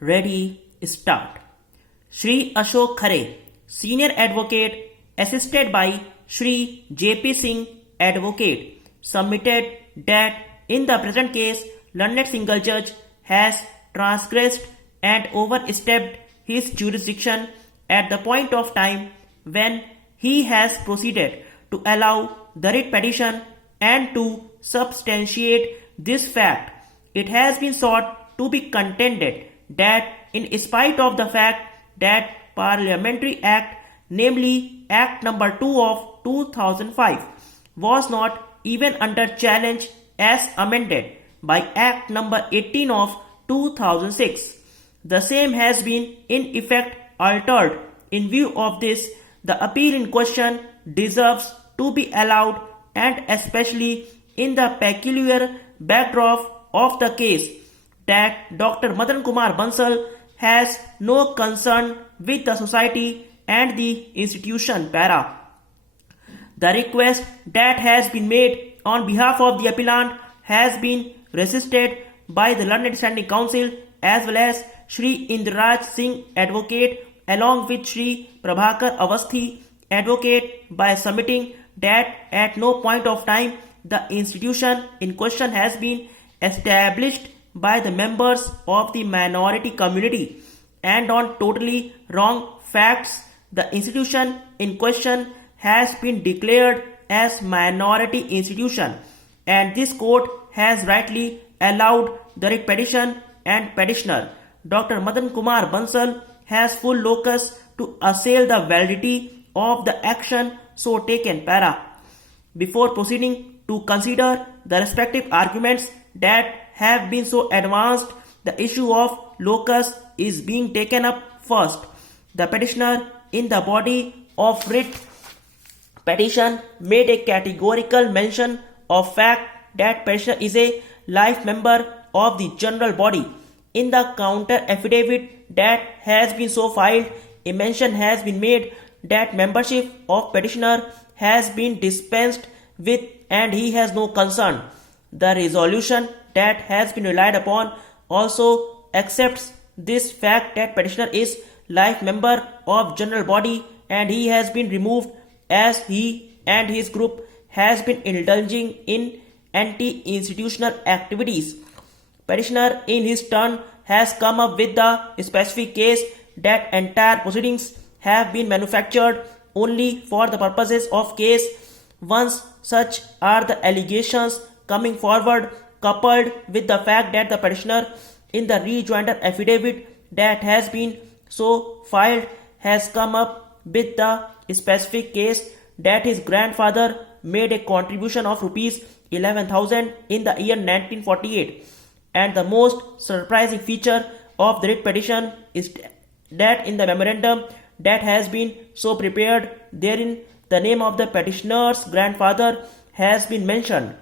Ready, start. Shri Ashok Khare, Senior Advocate, assisted by Shri J.P. Singh, Advocate, submitted that in the present case, learned single judge has transgressed and overstepped his jurisdiction at the point of time when he has proceeded to allow the writ petition, and to substantiate this fact, it has been sought to be contended that in spite of the fact that Parliamentary Act, namely Act number 2 of 2005, was not even under challenge as amended by Act number 18 of 2006. The same has been in effect altered. In view of this, the appeal in question deserves to be allowed, and especially in the peculiar backdrop of the case that Dr. Madan Kumar Bansal has no concern with the society and the institution para. The request that has been made on behalf of the appellant has been resisted by the Learned Standing Council as well as Shri Indraj Singh, Advocate, along with Shri Prabhakar Avasthi, Advocate, by submitting that at no point of time the institution in question has been established by the members of the minority community, and on totally wrong facts the institution in question has been declared as minority institution, and this court has rightly allowed the writ petition, and petitioner Dr. Madan Kumar Bansal has full locus to assail the validity of the action so taken para. Before proceeding to consider the respective arguments that have been so advanced, the issue of locus is being taken up first. The petitioner in the body of writ petition made a categorical mention of fact that petitioner is a life member of the general body. In the counter affidavit that has been so filed, a mention has been made that membership of petitioner has been dispensed with and he has no concern. The resolution that has been relied upon also accepts this fact that petitioner is life member of general body and he has been removed as he and his group has been indulging in anti-institutional activities. Petitioner in his turn has come up with the specific case that entire proceedings have been manufactured only for the purposes of case. Once such are the allegations coming forward, coupled with the fact that the petitioner in the rejoinder affidavit that has been so filed has come up with the specific case that his grandfather made a contribution of rupees 11,000 in the year 1948. And the most surprising feature of the writ petition is that in the memorandum that has been so prepared, therein the name of the petitioner's grandfather has been mentioned.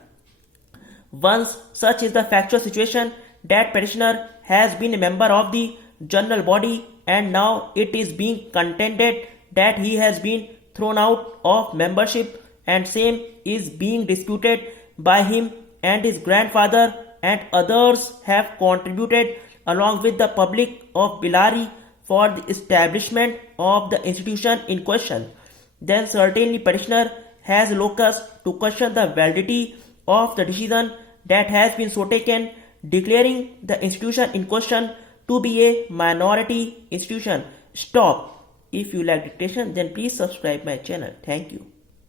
Once such is the factual situation that petitioner has been a member of the general body, and now it is being contended that he has been thrown out of membership, and same is being disputed by him and his grandfather, and others have contributed along with the public of Bellary for the establishment of the institution in question, then certainly petitioner has locus to question the validity of the decision that has been so taken, declaring the institution in question to be a minority institution. Stop. If you like dictation, then please subscribe my channel. Thank you.